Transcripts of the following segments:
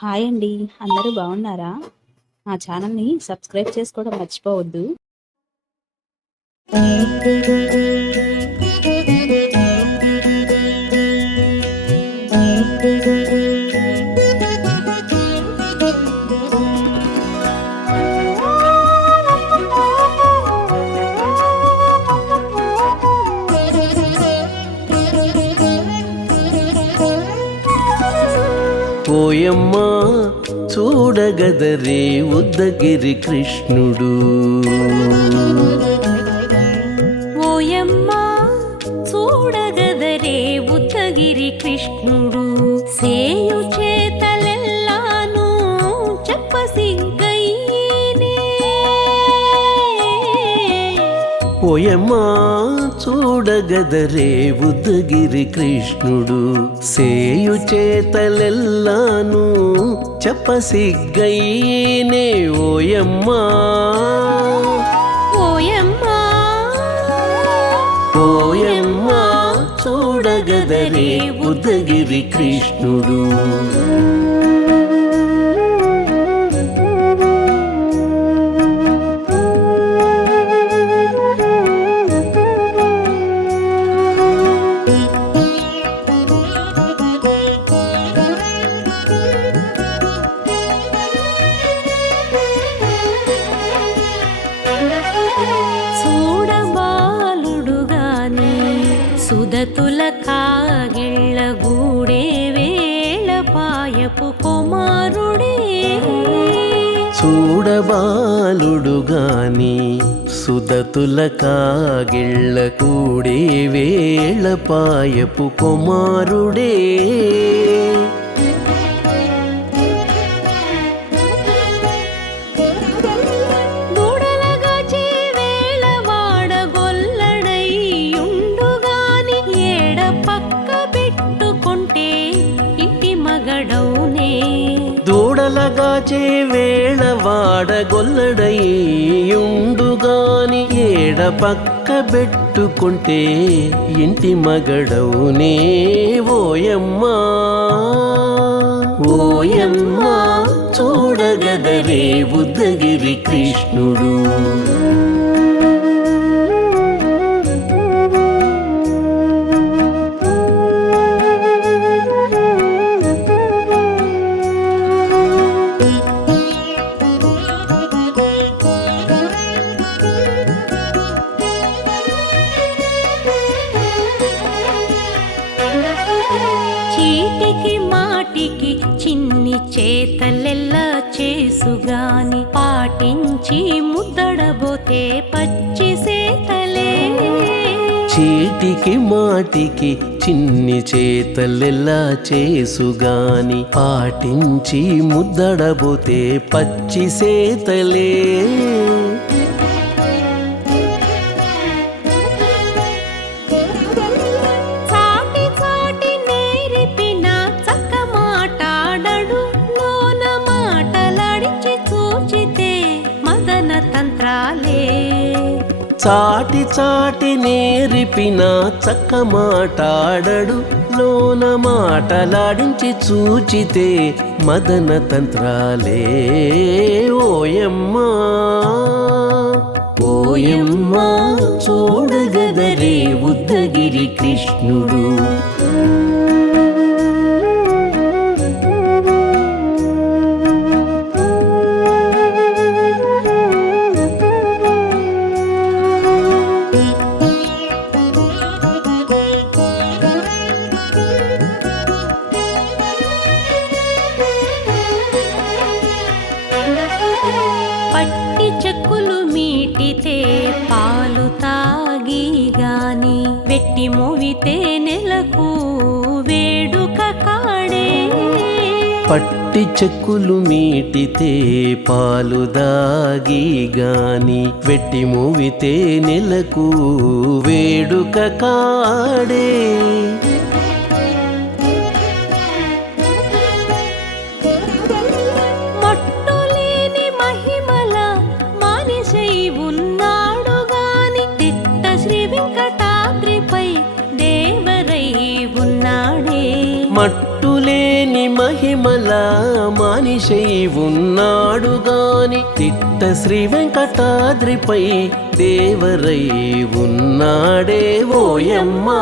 Hi అండి. అందరూ బాగున్నారా? మా ఛానల్‌ని సబ్స్క్రైబ్ చేసుకోవడం మర్చిపోవద్దు. ఓయమ్మా చూడగదరే ఉద్దగిరి కృష్ణుడు. ఓయమ్మా చూడగదరే ఉద్దగిరి కృష్ణుడు. సేయు చేతలెల్లాను చెప్పసిగ్గయ్యేనే. ఓయమ్మా చూడగదరే ఉద్దగిరి కృష్ణుడు. సేయు చేతలెల్లాను చెప్పసిగ్గయ్యేనే. ఓయమ్మా ఓయమ్మా ఓయమ్మా చూడగదరే ఉద్దగిరి కృష్ణుడు. చూడబాలుడుగాని సుదతుల కాగిళ్ళ గూడే వేళ పాయపు కుమారుడే. చూడబాలుడుగాని సుదతుల కాగిళ్ళ కూడే వేళ పాయపు కుమారుడే. దూడలగాచే వేళ వాడగొల్లడయ్యుండుగాని ఏడ పక్క పెట్టుకుంటే ఇంటి మగడౌనే. దూడలగాచే వేళ వాడగొల్లడయ్యుండుగాని ఏడ పక్క పెట్టుకుంటే ఇంటి మగడవునే. ఓయమ్మా ఓయమ్మా చూడగదరే ఉద్దగిరి కృష్ణుడు. చీటికి మాటికి చిన్ని చేతలెల్లా చేసుగాని పాటించి ముద్దడబోతే పచ్చి సేతలే. చీటికి మాటికి చిన్ని చేతలెల్లా చేసుగాని పాటించి ముద్దడబోతే పచ్చి సేతలే. చాటి చాటి నేరిపిన చక్క మాటాడడు లోన మాటలాడించి చూచితే మదన తంత్రాలే. చాటి చాటి నేరిపిన చక్క మాటాడడు లోన మాటలాడించి చూచితే మదన తంత్రాలే. ఓయమ్మా ఓయమ్మా చూడగదరే ఉద్దగిరి కృష్ణుడు. పట్టి చెక్కులు మీటితే పాలు తాగి గాని వెట్టి మోవితే నెలకు వేడుక కాడే. పట్టి చెక్కులు మీటితే పాలు దాగి గాని వెట్టి మూవితే నెలకు వేడుక కాడే. మట్టులేని మహిమల మానిషై ఉన్నాడు గాని తిట్ట శ్రీ వెంకటాద్రిపై దేవరై ఉన్నాడే. మట్టులేని మహిమ మహిమల మానిషై ఉన్నాడు గాని తిట్ట శ్రీ వెంకటాద్రిపై దేవరై ఉన్నాడే ఓయమ్మా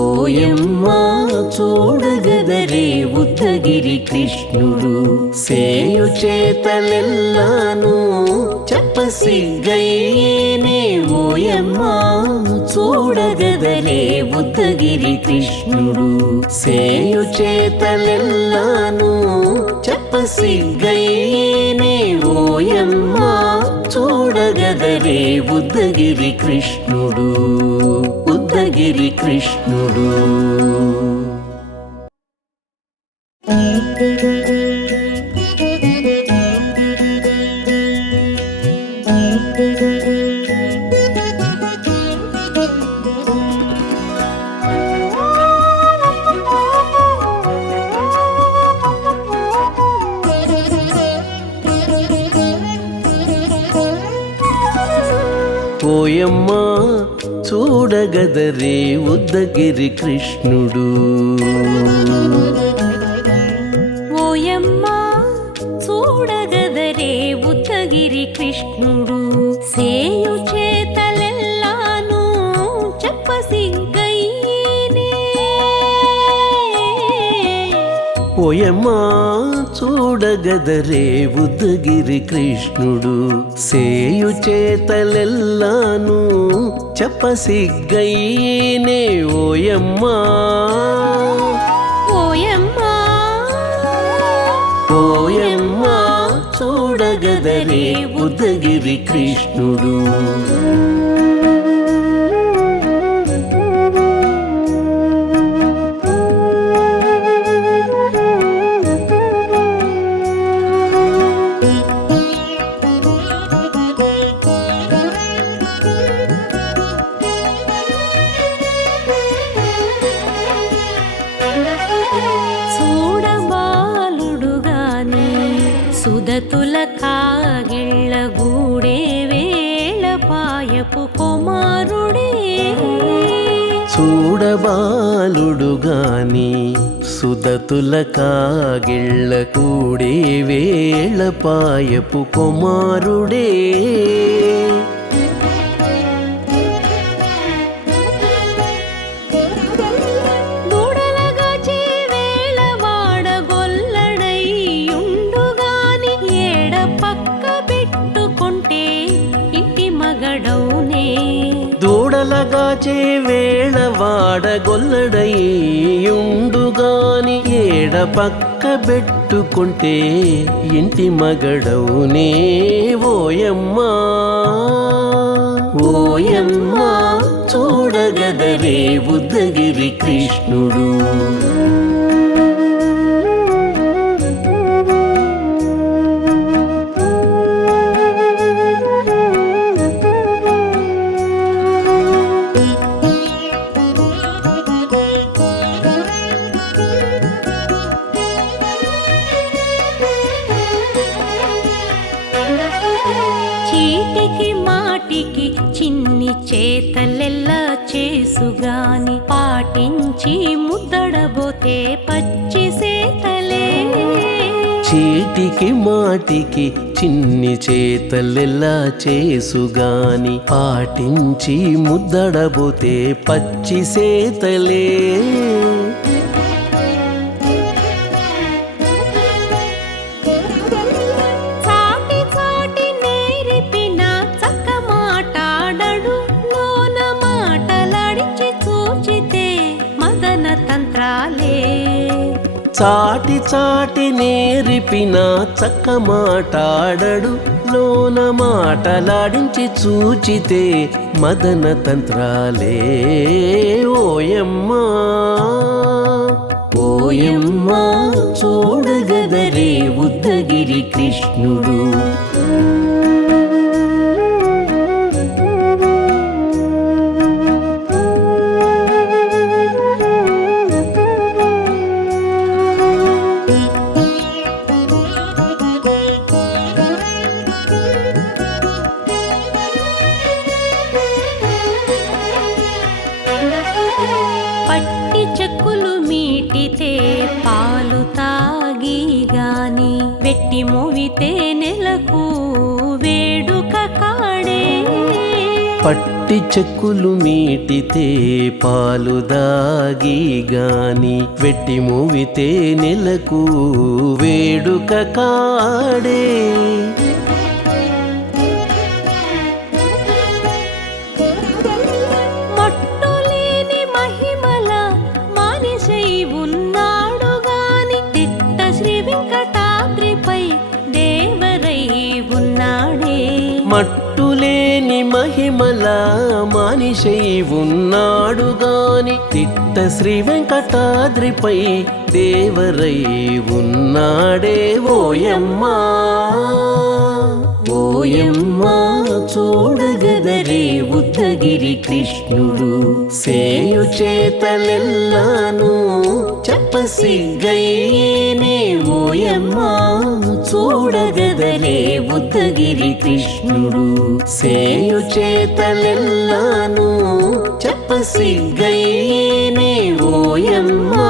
ఓయమ్మా చూడగదరే ఉద్దగిరి కృష్ణుడు సేయు చేతలెల్లాను చెప్పసిగ్గయ్యేనే ఓయమ్మా చూడగదరే ఉద్దగిరి కృష్ణుడు సేయు చేతలెల్లాను చెప్పసిగ్గయ్యేనే ఓయమ్మా చూడగదరే ఉద్దగిరి కృష్ణుడు ఉద్దగిరి కృష్ణుడు. ఓయమ్మా చూడగదరే ఉద్దగిరి కృష్ణుడు ఓయమ్మా చూడగదరే ఉద్దగిరి కృష్ణుడు సేయు చేతలెల్లాను చెప్పసిగ్గయ్యేనే ఓయమ్మా చూడగదరే ఉద్దగిరి కృష్ణుడు సేయు చేతలెల్లాను చెప్పసిగ్గయ్యేనే ఓయమ్మా ఓయమ్మా ఓయమ్మా చూడగదరే ఉద్దగిరి కృష్ణుడు. సుదతుల కాగిళ్ళ గూడే వేళ పాయపు కుమారుడే చూడబాలుడు గాని సుదతుల కాగిళ్ళ కూడే వేళ పాయపు కుమారుడే దూడలగాచే వేళ వాడగొల్లడయ్యుండుగాని ఏడ పక్క పెట్టుకుంటే ఇంటి మగడవునే ఓయమ్మా ఓయమ్మా చూడగదరే ఉద్దగిరి కృష్ణుడు. చీటికి మాటికి చిన్ని చేతలెల్లా చేసుగాని పాటించి ముద్దడబోతే పచ్చి సేతలే చీటికి మాటికి చిన్ని చేతలెల్లా చేసుగాని పాటించి ముద్దడబోతే పచ్చి సేతలే చాటి చాటి నేరిపిన చక్క మాటాడడు లోన మాటలాడించి చూచితే మదన తంత్రాలే ఓయమ్మా ఓయమ్మా చూడగదరే ఉద్దగిరి కృష్ణుడు. పట్టి చెక్కులు మీటితే పెట్టి మోవితే నెలకు వేడుక కాడే పట్టి చెక్కులు మీటితే పాలు దాగి గాని వెట్టి మూవితే నెలకు వేడుక కాడే మట్టులేని మహిమల మానిషై ఉన్నాడు గాని తిట్ట శ్రీ వెంకటాద్రిపై దేవరై ఉన్నాడే మట్టులేని మహిమల మానిషై ఉన్నాడు గాని తిట్ట శ్రీ వెంకటాద్రిపై దేవరై ఉన్నాడే ఓయమ్మా ఓయమ్మా చూడగదరే ఉద్దగిరి కృష్ణుడు సేయు చేతలెల్లాను చెప్పసిగ్గయ్యేనే ఓయమ్మా చూడగదరే ఉద్దగిరి కృష్ణుడు సేయు చేతలెల్లాను చెప్పసిగ్గయ్యేనే ఓయమ్మా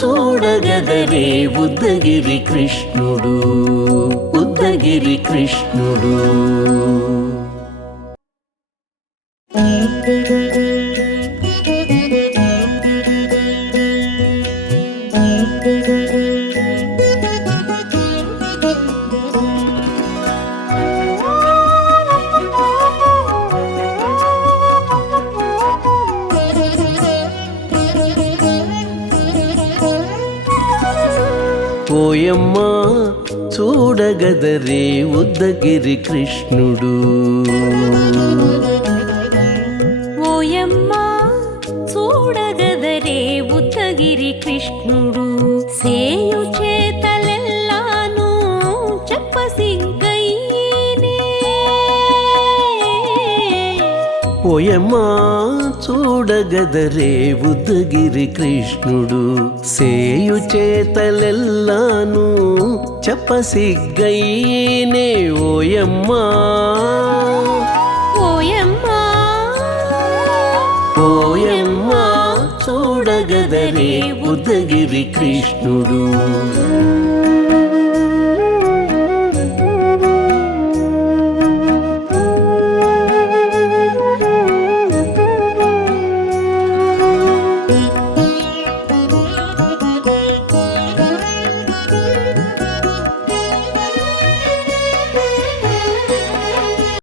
చూడగదరే ఉద్దగిరి కృష్ణుడు ఉద్దగిరి కృష్ణుడు ఓయమ్మా చూడగదరే ఉద్దగిరి కృష్ణుడు ఓయమ్మా చూడగదరే ఉద్దగిరి కృష్ణుడు సేయు చేతలెల్లాను చెప్పసిగ్గయ్యేనే ఓయమ్మా చూడగదరే ఉద్దగిరి కృష్ణుడు సేయు చేతలెల్లాను చెప్పసిగ్గయ్యేనే ఓయమ్మా ఓయమ్మా ఓయమ్మా చూడగదరే ఉద్దగిరి కృష్ణుడు